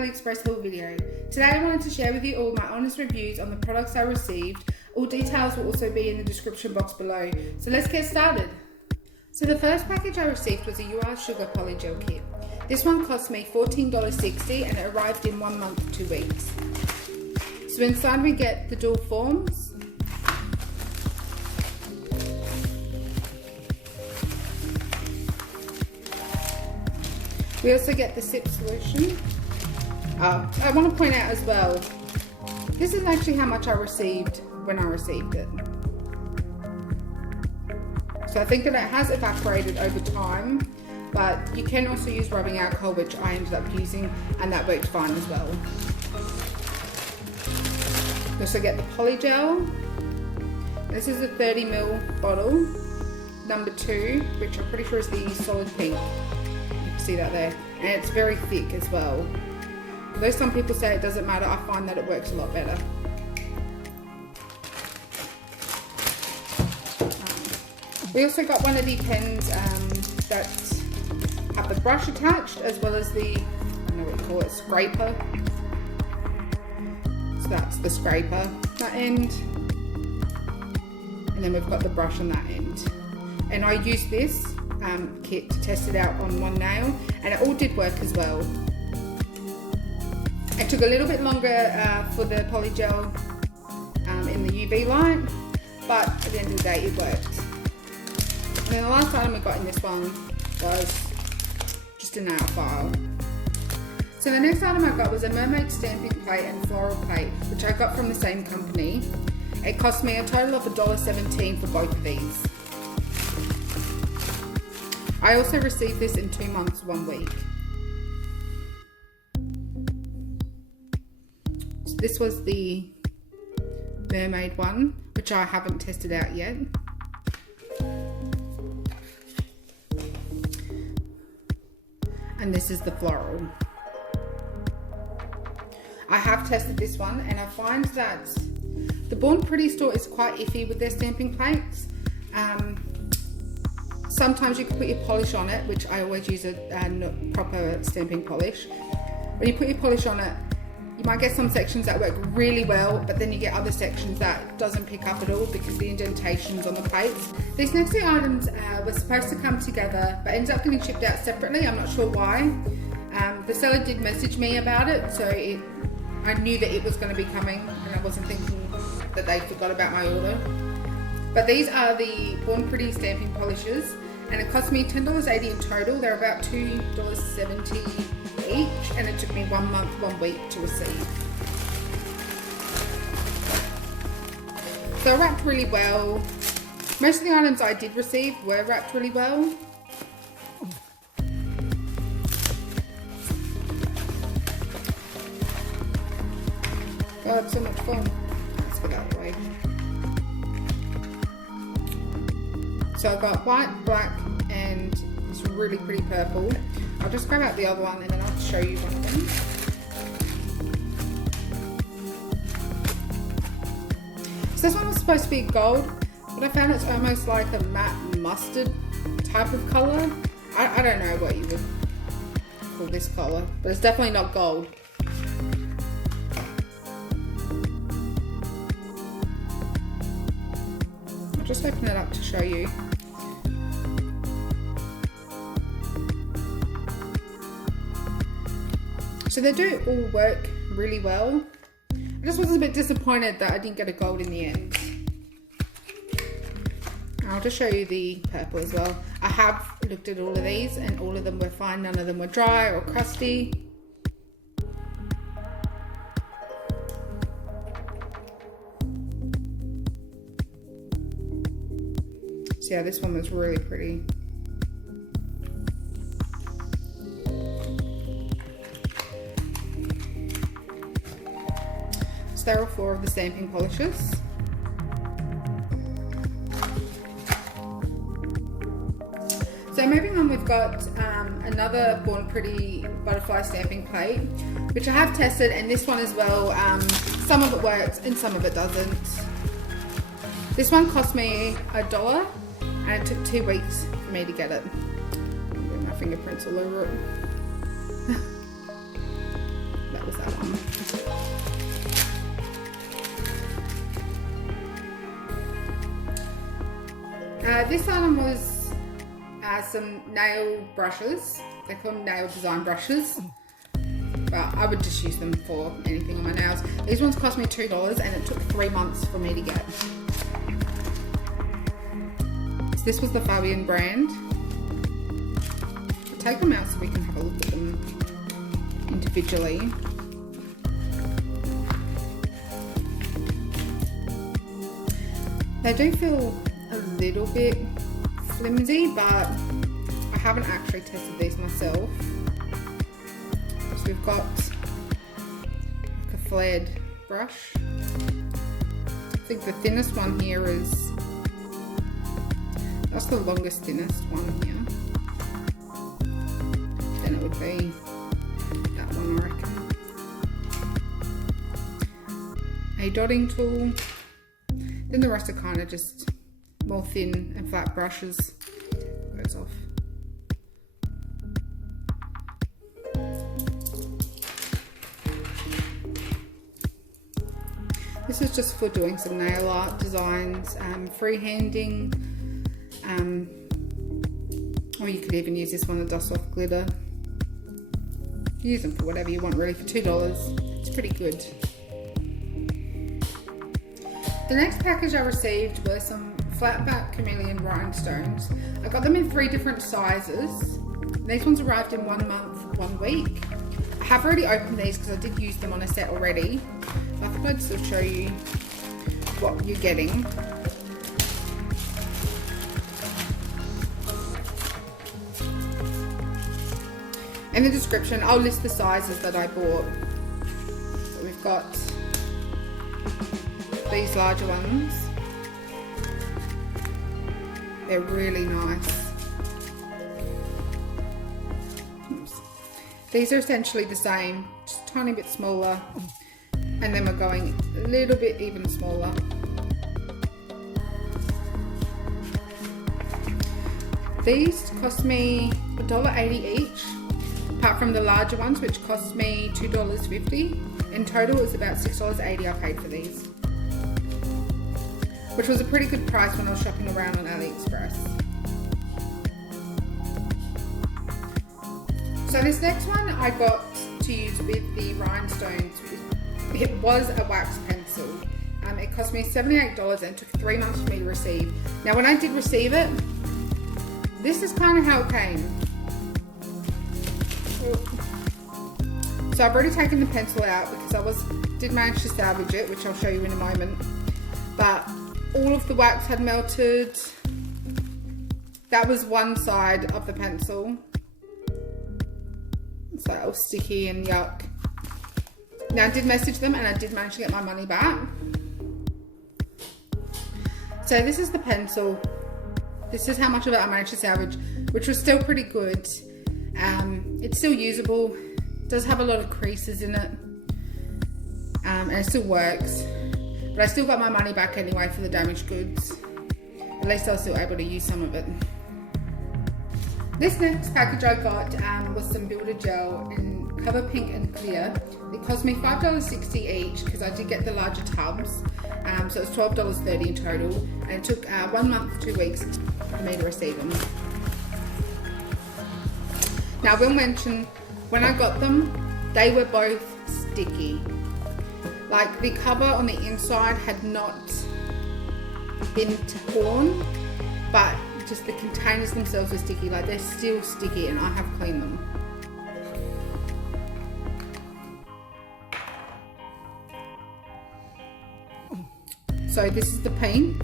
Aliexpress haul video. Today I wanted to share with you all my honest reviews on the products I received. All details will also be in the description box below. So let's get started. So the first package I received was a Sugar PolyGel Kit. This one cost me $14.60 and it arrived in 1 month, 2 weeks. So inside we get the dual forms. We also get the sip solution. I want to point out as well, this is actually how much I received when I received it. So I think that it has evaporated over time, but you can also use rubbing alcohol, which I ended up using, and that worked fine as well. We also get the polygel. This is a 30ml bottle, number 2, which I'm pretty sure is the solid pink. See that there, and it's very thick as well. Though some people say it doesn't matter, I find that it works a lot better. We also got one of the pens that have the brush attached, as well as the, I don't know what you call it, scraper. So that's the scraper, that end, and then we've got the brush on that end. And I used this kit to test it out on one nail, and it all did work as well. It took a little bit longer for the polygel in the UV light, but at the end of the day it worked. And then the last item we got in this one was just a nail file. So the next item I got was a Mermaid stamping plate and Floral plate, which I got from the same company. It cost me a total of $1.17 for both of these. I also received this in 2 months, 1 week. So this was the Mermaid one, which I haven't tested out yet. And this is the Floral. I have tested this one, and I find that the Born Pretty store is quite iffy with their stamping plates. Sometimes you can put your polish on it, which I always use a proper stamping polish. When you put your polish on it, you might get some sections that work really well, but then you get other sections that doesn't pick up at all because of the indentations on the plates. These next 2 items were supposed to come together, but ended up getting shipped out separately. I'm not sure why. The seller did message me about it, so I knew that it was going to be coming, and I wasn't thinking that they forgot about my order. But these are the Born Pretty stamping polishes, and it cost me $10.80 in total. They're about $2.70 each, and it took me 1 month, 1 week to receive. So wrapped really well. Most of the items I did receive were wrapped really well. God, so much fun. Let's get out of the way. So I've got white, black, and this really pretty purple. I'll just grab out the other one and then I'll show you one of them. So this one was supposed to be gold, but I found it's almost like a matte mustard type of colour. I don't know what you would call this colour, but it's definitely not gold. I'll just open it up to show you. So they do all work really well. I just was a bit disappointed that I didn't get a gold in the end. I'll just show you the purple as well. I have looked at all of these and all of them were fine. None of them were dry or crusty. So yeah, this one was really pretty. So there are 4 of the stamping polishes. So moving on, we've got another Born Pretty butterfly stamping plate, which I have tested, and this one as well, some of it works and some of it doesn't. This one cost me $1 and it took 2 weeks for me to get it. I'm getting my fingerprints all over it. was that one? This item was some nail brushes. They call them nail design brushes, but I would just use them for anything on my nails. These ones cost me $2 and it took 3 months for me to get. So this was the Fabian brand. I'll take them out so we can have a look at them individually. They do feel a little bit flimsy, but I haven't actually tested these myself. So we've got like a flared brush. I think the thinnest one here is, that's the longest, thinnest one here. Then it would be that one, I reckon. A dotting tool. Then the rest are kind of just more thin and flat brushes. Goes off. This is just for doing some nail art designs, freehanding, or you could even use this one to dust off glitter. Use them for whatever you want really for $2. It's pretty good. The next package I received were some flat back chameleon rhinestones. I got them in 3 different sizes. These ones arrived in 1 month, 1 week. I have already opened these because I did use them on a set already. I thought I'd still show you what you're getting. In the description, I'll list the sizes that I bought. So we've got these larger ones. They're really nice. Oops. These are essentially the same, just a tiny bit smaller. And then we're going a little bit even smaller. These cost me $1.80 each, apart from the larger ones, which cost me $2.50. In total, it's about $6.80 I paid for these, which was a pretty good price when I was shopping around on Aliexpress. So this next one I got to use with the rhinestones. It was a wax pencil. It cost me $78 and it took 3 months for me to receive. Now when I did receive it, this is kind of how it came. So I've already taken the pencil out because I did manage to salvage it, which I'll show you in a moment. But all of the wax had melted. That was one side of the pencil. So it was sticky and yuck. Now I did message them and I did manage to get my money back. So this is the pencil. This is how much of it I managed to salvage, which was still pretty good. It's still usable. It does have a lot of creases in it. And it still works. But I still got my money back anyway for the damaged goods. At least I was still able to use some of it. This next package I got was some builder gel in Cover Pink and Clear. It cost me $5.60 each because I did get the larger tubs. So it was $12.30 in total. And it took 1 month, 2 weeks for me to receive them. Now I will mention, when I got them, they were both sticky. Like the cover on the inside had not been torn, but just the containers themselves were sticky. Like they're still sticky and I have cleaned them. So this is the pink.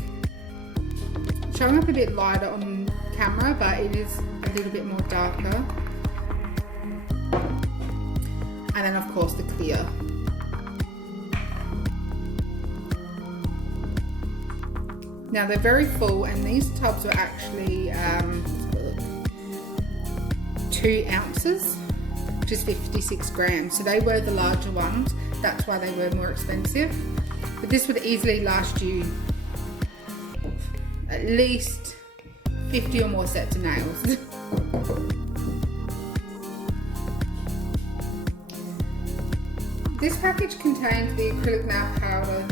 Showing up a bit lighter on camera, but it is a little bit more darker. And then of course the clear. Now they're very full and these tubs were actually 2 ounces, which is 56 grams. So they were the larger ones. That's why they were more expensive. But this would easily last you at least 50 or more sets of nails. This package contained the acrylic nail powder,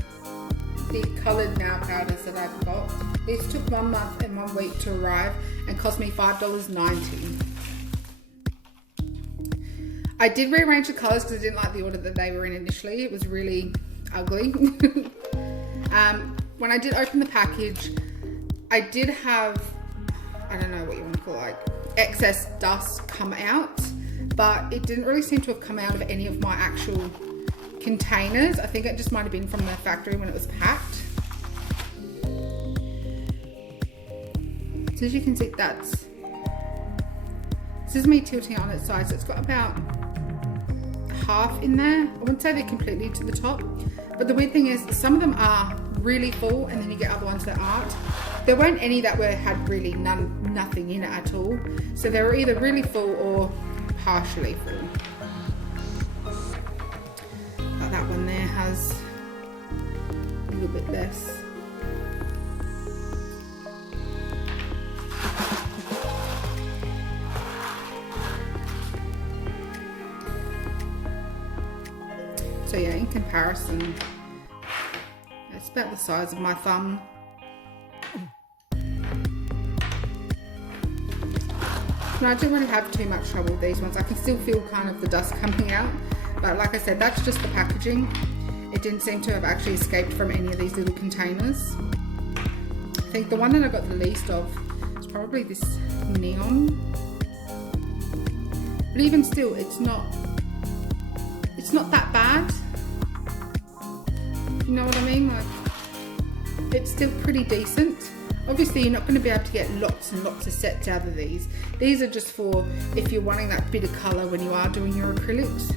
the coloured nail powders that I've got. These took 1 month and 1 week to arrive and cost me $5.90. I did rearrange the colours because I didn't like the order that they were in initially. It was really ugly. When I did open the package, I did have, I don't know what you want to call it, like excess dust come out, but it didn't really seem to have come out of any of my actual containers. I think it just might have been from the factory when it was packed. So as you can see, this is me tilting it on its side, so it's got about half in there. I wouldn't say they're completely to the top, but the weird thing is some of them are really full and then you get other ones that aren't. There weren't any that had really nothing in it at all, so they were either really full or partially full. But that one there has a little bit less. So yeah, in comparison, it's about the size of my thumb. No, I didn't really have too much trouble with these ones. I can still feel kind of the dust coming out, but like I said, that's just the packaging. It didn't seem to have actually escaped from any of these little containers. I think the one that I got the least of is probably this neon. But even still, it's not that bad. You know what I mean? Like, it's still pretty decent. Obviously, you're not going to be able to get lots and lots of sets out of these. These are just for if you're wanting that bit of colour when you are doing your acrylics.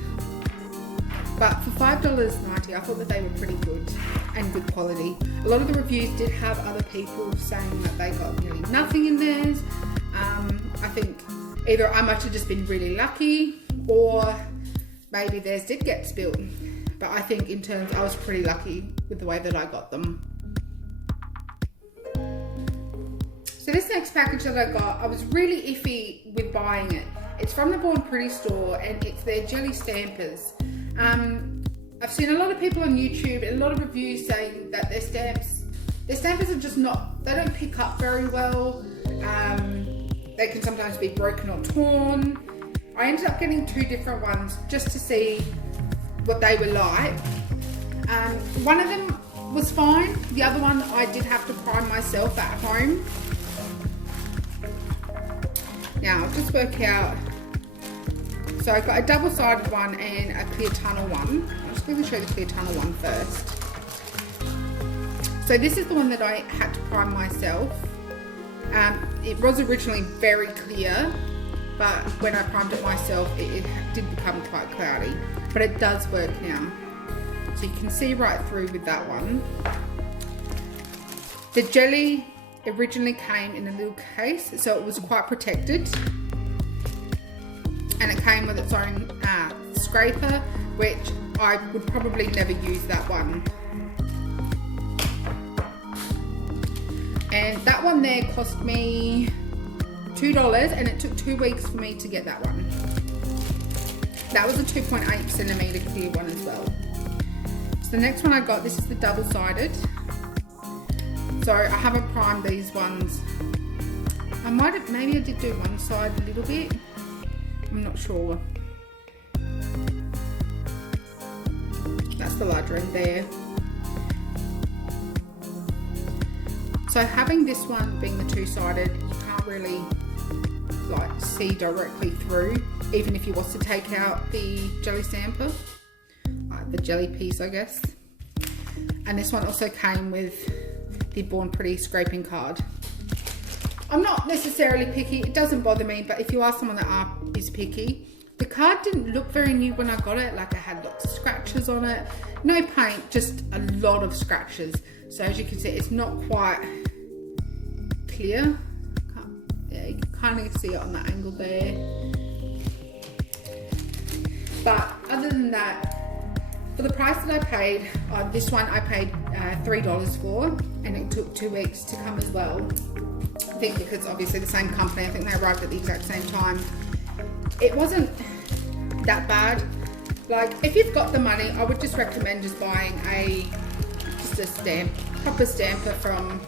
But for $5.90, I thought that they were pretty good and good quality. A lot of the reviews did have other people saying that they got nearly nothing in theirs. I think either I must have just been really lucky, or maybe theirs did get spilled. But I think in terms, I was pretty lucky with the way that I got them. So this next package that I got, I was really iffy with buying it. It's from the Born Pretty store and it's their jelly stampers. I've seen a lot of people on YouTube and a lot of reviews saying that their stampers are just not, they don't pick up very well. They can sometimes be broken or torn. I ended up getting 2 different ones just to see what they were like. One of them was fine. The other one I did have to prime myself at home. Now I'll just work out. So I've got a double-sided one and a clear tunnel one. I'm just going to show the clear tunnel one first. So this is the one that I had to prime myself. It was originally very clear, but when I primed it myself, it did become quite cloudy. But it does work now. So you can see right through with that one. The jelly originally came in a little case, so it was quite protected. And it came with its own scraper, which I would probably never use that one. And that one there cost me $2 and it took 2 weeks for me to get that one. That was a 2.8 centimeter clear one as well. So the next one I got, this is the double-sided. So I haven't primed these ones. Maybe I did do one side a little bit. I'm not sure. That's the larger end there. So having this one being the 2-sided, you can't really like see directly through, even if you was to take out the jelly stamper, the jelly piece I guess. And this one also came with the Born Pretty scraping card. I'm not necessarily picky, it doesn't bother me, but if you are someone that is picky, the card didn't look very new when I got it. Like, it had lots of scratches on it, no paint, just a lot of scratches. So as you can see, it's not quite clear. Yeah, you can kind of see it on the angle there. But other than that, for the price that I paid, this one I paid $3 for, and it took 2 weeks to come as well. I think because obviously the same company, I think they arrived at the exact same time. It wasn't that bad. Like, if you've got the money, I would just recommend just buying just a stamp, proper stamper from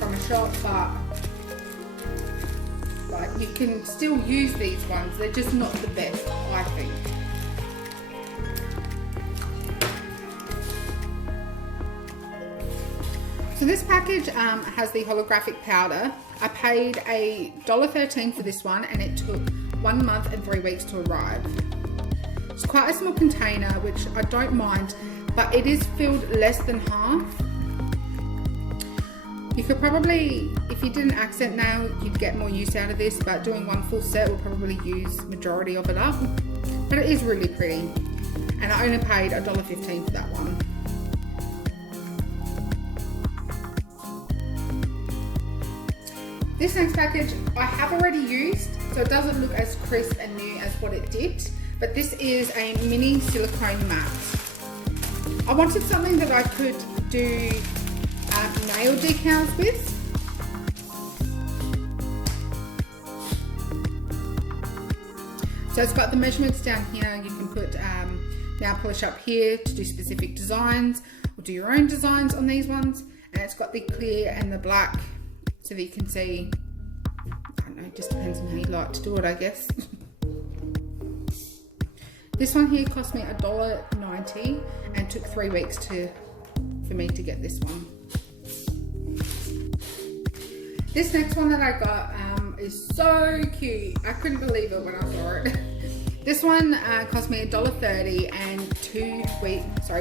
a shop, but like, you can still use these ones. They're just not the best, I think. So this package has the holographic powder. I paid $1.13 for this one, and it took 1 month and 3 weeks to arrive. It's quite a small container, which I don't mind, but it is filled less than half. You could probably, if you did an accent nail, you'd get more use out of this, but doing one full set will probably use majority of it up. But it is really pretty, and I only paid $1.15 for that one. This next package I have already used, so it doesn't look as crisp and new as what it did, but this is a mini silicone mat. I wanted something that I could do nail decals with. So it's got the measurements down here. You can put nail polish up here to do specific designs, or do your own designs on these ones. And it's got the clear and the black, so that you can see. I don't know, it just depends on how you like to do it, I guess. This one here cost me $1.90 and took 3 weeks for me to get this one. This next one that I got is so cute. I couldn't believe it when I saw it. This one cost me $1.30 and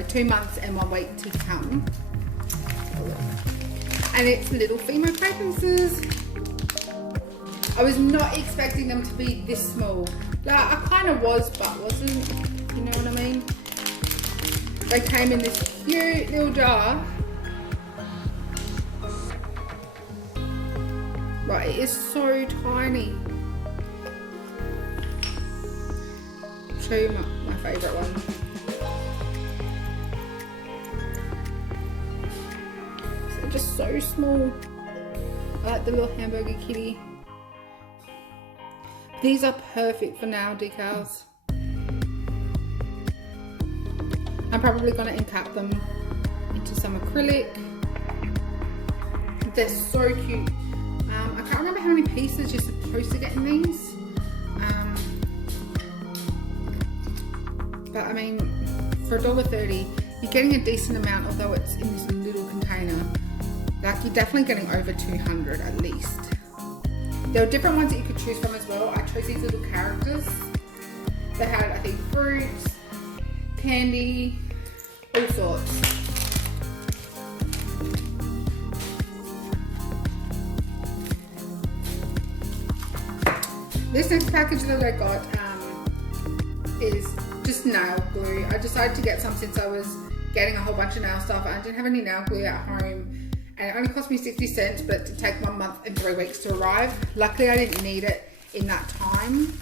2 months and 1 week to come. And it's little female fragrances. I was not expecting them to be this small. Like, I kind of was, but wasn't. You know what I mean? They came in this cute little jar. Right, it is so tiny. I'll show you my favourite one. They're just so small. I like the little hamburger kitty. These are perfect for nail decals. I'm probably going to encap them into some acrylic. They're so cute. I can't remember how many pieces you're supposed to get in these. But I mean, for $1.30, you're getting a decent amount, although it's in this little container. Like, you're definitely getting over 200 at least. There were different ones that you could choose from as well. I chose these little characters. They had, I think, fruits, candy, all sorts. This next package that I got is just nail glue. I decided to get some since I was getting a whole bunch of nail stuff and I didn't have any nail glue at home. And it only cost me 60 cents, but to take 1 month and 3 weeks to arrive. Luckily, I didn't need it in that time.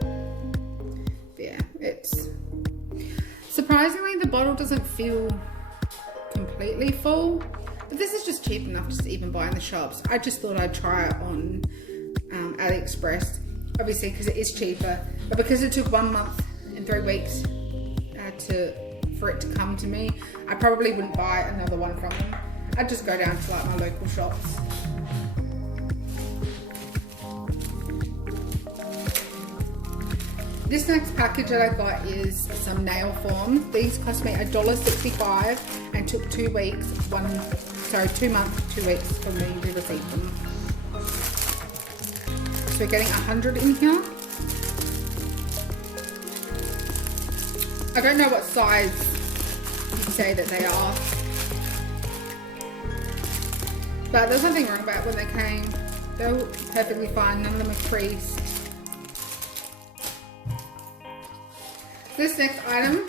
But yeah, it's... Surprisingly, the bottle doesn't feel completely full. But this is just cheap enough to even buy in the shops. I just thought I'd try it on Aliexpress. Obviously, because it is cheaper. But because it took 1 month and 3 weeks for it to come to me, I probably wouldn't buy another one from them. I'd just go down to like my local shops. This next package that I got is some nail forms. These cost me $1.65 and took 2 weeks, 2 months, 2 weeks for me to receive them. So we're getting 100 in here. I don't know what size you say that they are. But there's nothing wrong about when they came. They were perfectly fine. None of them are creased. This next item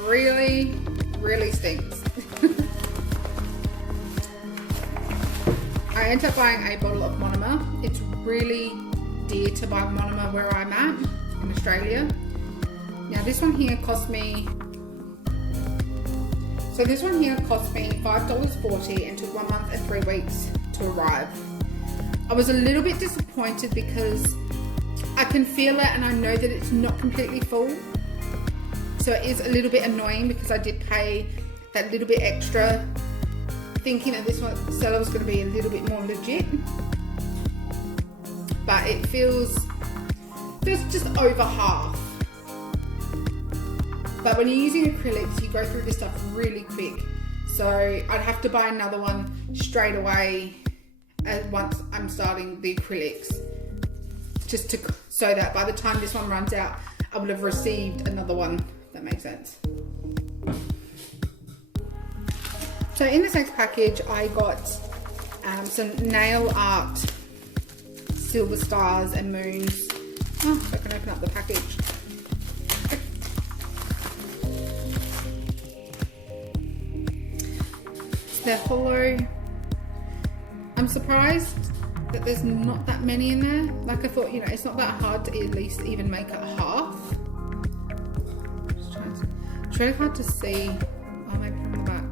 really, really stinks. I ended up buying a bottle of monomer. It's really dear to buy monomer where I'm at in Australia. Now this one here cost me... So this one here cost me $5.40 and took 1 month and 3 weeks to arrive. I was a little bit disappointed because I can feel it and I know that it's not completely full. So it is a little bit annoying because I did pay that little bit extra thinking that this one seller was going to be a little bit more legit. But it feels just over half. But when you're using acrylics, you go through this stuff really quick. So I'd have to buy another one straight away once I'm starting the acrylics, just to so that by the time this one runs out, I would have received another one. If that makes sense. So in this next package, I got some nail art silver stars and moons. Oh, so I can open up the package. They're hollow. I'm surprised that there's not that many in there. Like I thought, you know, it's not that hard to at least even make it half. It's really hard to see. Oh, maybe from the back.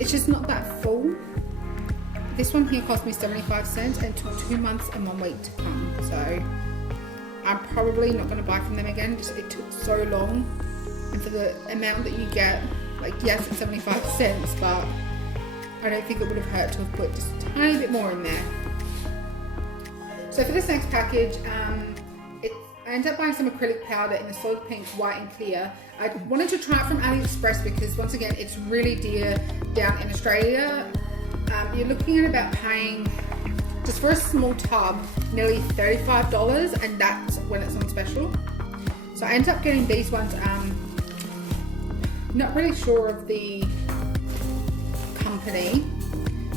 It's just not that full. This one here cost me 75 cents and took 2 months and 1 week to come. So I'm probably not going to buy from them again. Just it took so long, and for the amount that you get. Like, yes, it's 75 cents, but I don't think it would have hurt to have put just a tiny bit more in there. So for this next package, I ended up buying some acrylic powder in the solid pink, white and clear. I wanted to try it from Aliexpress because, once again, it's really dear down in Australia. You're looking at about paying, just for a small tub, nearly $35, and that's when it's on special. So I ended up getting these ones. Not really sure of the company,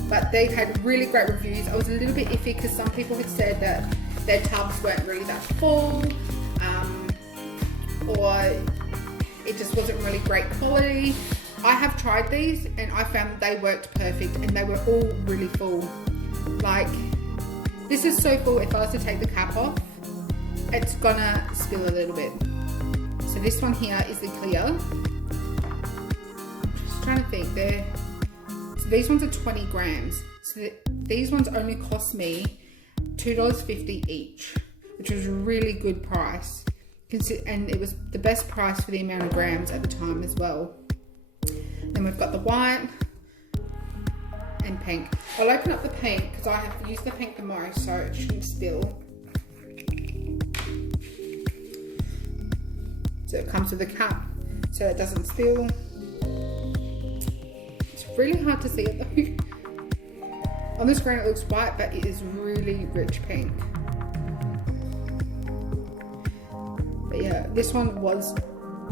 but they had really great reviews. I was a little bit iffy because some people had said that their tubs weren't really that full, or it just wasn't really great quality. I have tried these and I found they worked perfect, and they were all really full. Like, this is so full, if I was to take the cap off, it's gonna spill a little bit. So this one here is the clear. Trying to think, so these ones are 20 grams, so these ones only cost me $2.50 each, which was a really good price, and it was the best price for the amount of grams at the time as well. Then we've got the white and pink. I'll open up the pink because I have used the pink the most, so it shouldn't spill. So it comes with a cap so it doesn't spill. Really hard to see it though. On the screen it looks white, but it is really rich pink. But yeah, this one was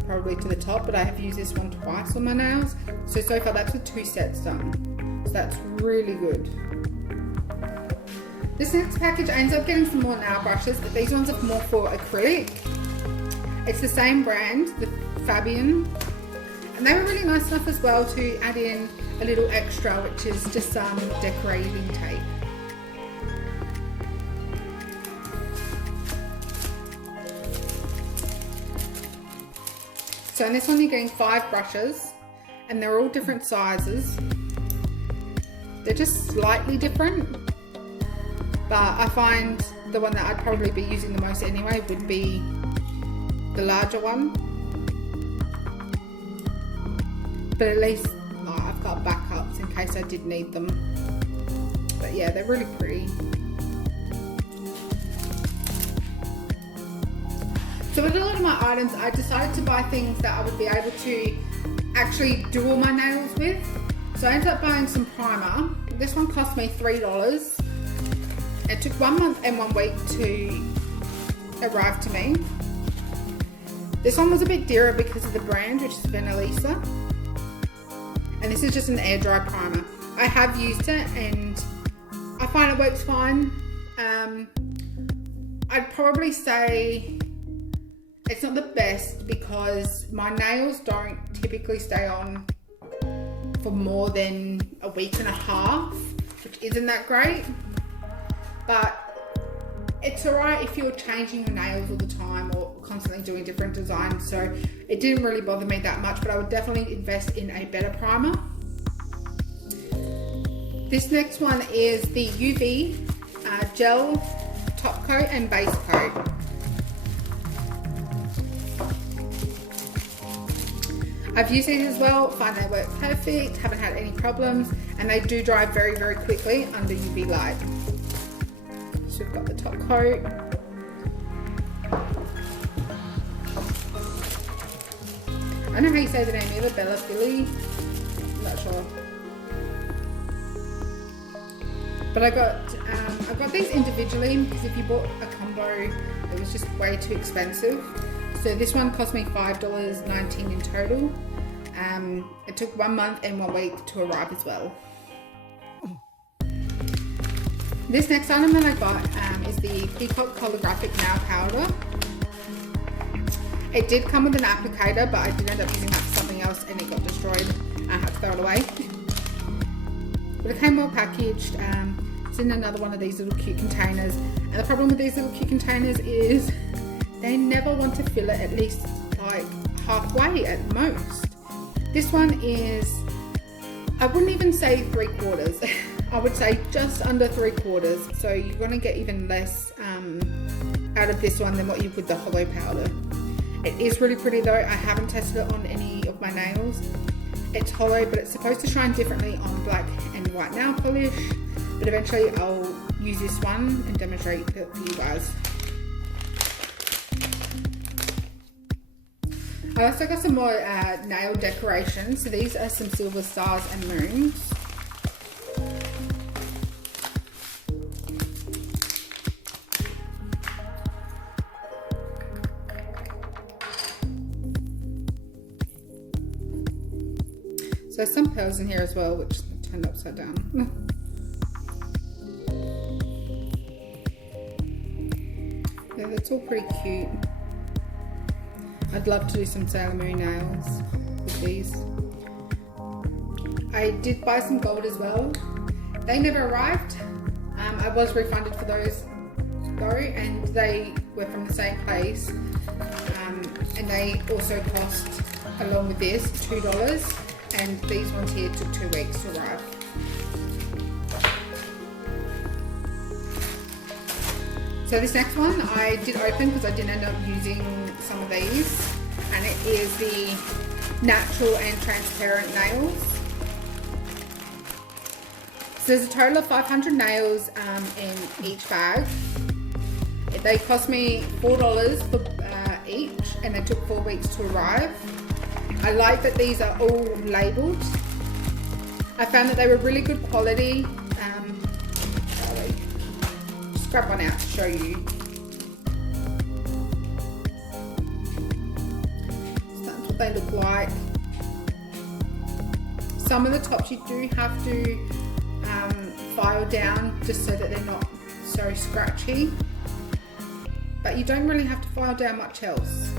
probably to the top, but I have used this one twice on my nails. So far that's with 2 sets done. So that's really good. This next package, I ended up getting some more nail brushes, but these ones are more for acrylic. It's the same brand, the Fabian. And they were really nice enough as well to add in a little extra, which is just some decorating tape. So in this one you're getting 5 brushes, and they're all different sizes. They're just slightly different, but I find the one that I'd probably be using the most anyway would be the larger one. But at least I've got backups in case I did need them. But yeah, they're really pretty. So with a lot of my items, I decided to buy things that I would be able to actually do all my nails with. So I ended up buying some primer. This one cost me $3. It took 1 month and 1 week to arrive to me. This one was a bit dearer because of the brand, which is Venalisa. And this is just an air dry primer. I have used it and I find it works fine. I'd probably say it's not the best because my nails don't typically stay on for more than a week and a half, which isn't that great. But it's alright if you're changing your nails all the time or constantly doing different designs, so it didn't really bother me that much, but I would definitely invest in a better primer. This next one is the UV gel top coat and base coat. I've used these as well, find they work perfect, haven't had any problems, and they do dry very, very quickly under UV light. So we've got the top coat. I don't know how you say the name either, Belle, Fille, I'm not sure. But I got these individually because if you bought a combo, it was just way too expensive. So this one cost me $5.19 in total. It took 1 month and 1 week to arrive as well. This next item that I got is the Peacock Holographic Nail Powder. It did come with an applicator, but I did end up using that for something else and it got destroyed. I had to throw it away. But it came well packaged. It's in another one of these little cute containers. And the problem with these little cute containers is they never want to fill it at least like halfway at most. This one is, I wouldn't even say 3/4. I would say just under 3/4. So you're gonna get even less out of this one than what you would with the Holo Powder. It is really pretty though. I haven't tested it on any of my nails. It's hollow, but it's supposed to shine differently on black and white nail polish. But eventually I'll use this one and demonstrate it for you guys. I also got some more nail decorations. So these are some silver stars and moons. So there's some pearls in here as well, which turned upside down. Yeah, that's all pretty cute. I'd love to do some Sailor Moon nails with these. I did buy some gold as well. They never arrived. I was refunded for those though, and they were from the same place. And they also cost, along with this, $2. And these ones here took 2 weeks to arrive. So this next one I did open because I did end up using some of these, and it is the natural and transparent nails. So there's a total of 500 nails in each bag. They cost me $4 for each, and they took 4 weeks to arrive. I like that these are all labelled. I found that they were really good quality. Just grab one out to show you. So that's what they look like. Some of the tops you do have to file down just so that they're not so scratchy. But you don't really have to file down much else.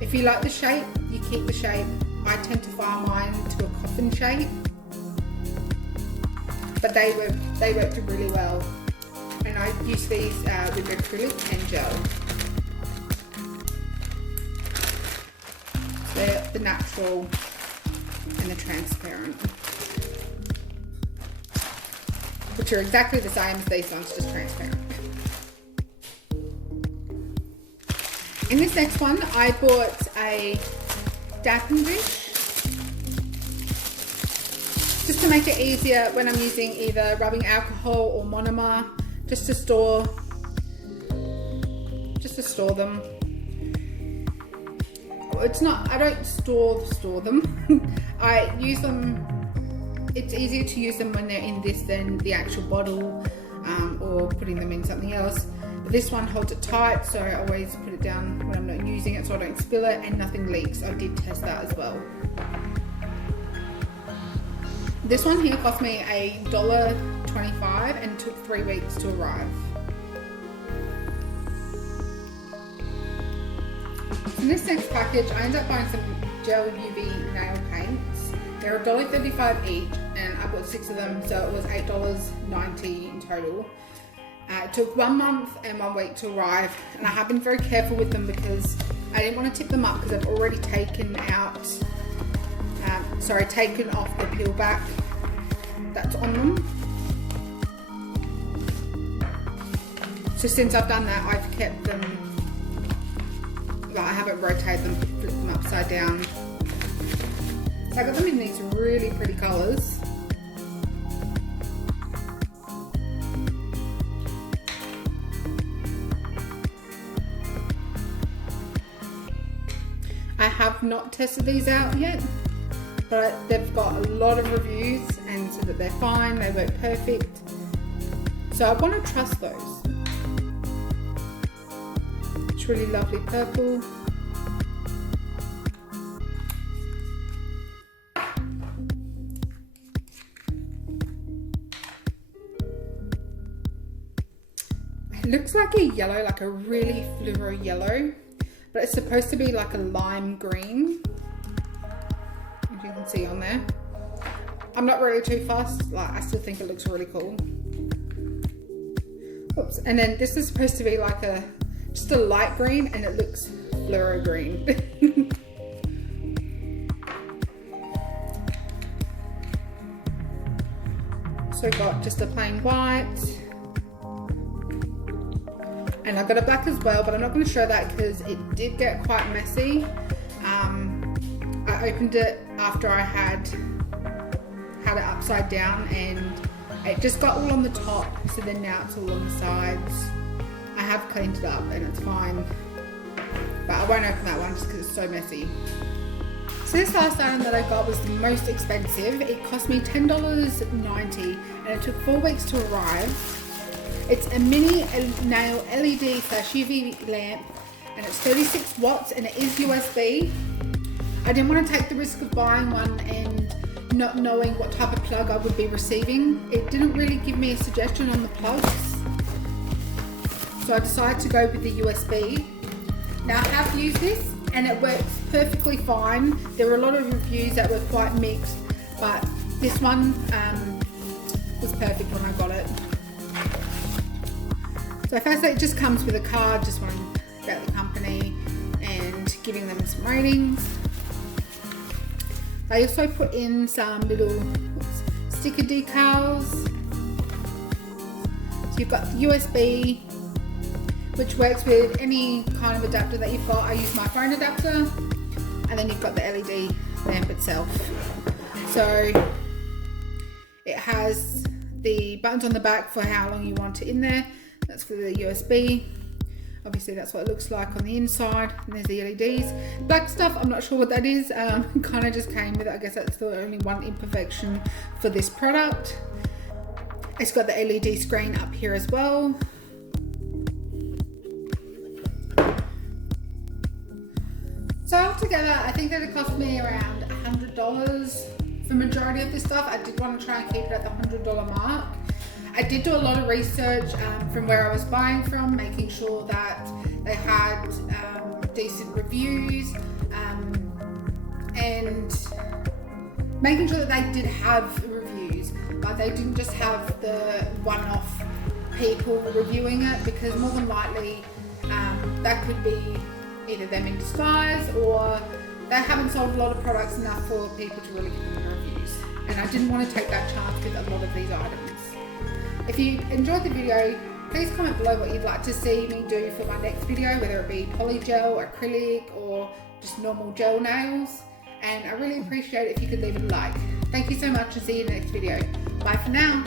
If you like the shape, you keep the shape. I tend to file mine to a coffin shape, but they worked really well. And I use these with acrylic and gel. They're the natural and the transparent, which are exactly the same as these ones, just transparent. In this next one, I bought a Dappen dish, just to make it easier when I'm using either rubbing alcohol or monomer, just to store them. It's not, I don't store them. I use them. It's easier to use them when they're in this than the actual bottle, or putting them in something else. This one holds it tight, so I always put it down when I'm not using it so I don't spill it and nothing leaks. I did test that as well. This one here cost me $1.25 and took 3 weeks to arrive. In this next package, I ended up buying some gel UV nail paints. They're $1.35 each, and I bought 6 of them, so it was $8.90 in total. It took 1 month and 1 week to arrive, and I have been very careful with them because I didn't want to tip them up because I've already taken off the peel back that's on them. So since I've done that, I've kept them, like I haven't rotated them, flipped them upside down. So I got them in these really pretty colours. I have not tested these out yet, but they've got a lot of reviews and so that they're fine, they work perfect. So I want to trust those. It's really lovely purple. It looks like a yellow, like a really fluoro yellow, but it's supposed to be like a lime green, as you can see on there. I'm not really too fussed, like I still think it looks really cool. Oops, and then this is supposed to be like just a light green, and it looks fluoro green. So got just a plain white. And I've got a black as well, but I'm not going to show that because it did get quite messy. I opened it after I had it upside down and it just got all on the top, so then now it's all on the sides. I have cleaned it up and it's fine, but I won't open that one just because it's so messy. So this last item that I got was the most expensive. It cost me $10.90 and it took 4 weeks to arrive. It's a mini nail LED / UV lamp, and it's 36 watts and it is USB. I didn't want to take the risk of buying one and not knowing what type of plug I would be receiving. It didn't really give me a suggestion on the plugs, so I decided to go with the USB. Now I have used this and it works perfectly fine. There were a lot of reviews that were quite mixed, but this one was perfect when I got it. So firstly, it just comes with a card, just one about the company and giving them some ratings. They also put in some little sticker decals. So you've got USB, which works with any kind of adapter that you've got. I use my phone adapter, and then you've got the LED lamp itself. So it has the buttons on the back for how long you want it in there. That's for the USB. Obviously that's what it looks like on the inside, and there's the LEDs. Black stuff, I'm not sure what that is. Kind of just came with it. I guess that's the only one imperfection for this product. It's got the LED screen up here as well. So altogether, I think that it cost me around $100 for majority of this stuff. I did want to try and keep it at the $100 mark. I did do a lot of research from where I was buying from, making sure that they had decent reviews and making sure that they did have reviews, but they didn't just have the one-off people reviewing it, because more than likely that could be either them in disguise or they haven't sold a lot of products enough for people to really give them reviews. And I didn't want to take that chance with a lot of these items. If you enjoyed the video, please comment below what you'd like to see me do for my next video, whether it be polygel, acrylic, or just normal gel nails. And I really appreciate it if you could leave a like. Thank you so much, and see you in the next video. Bye for now.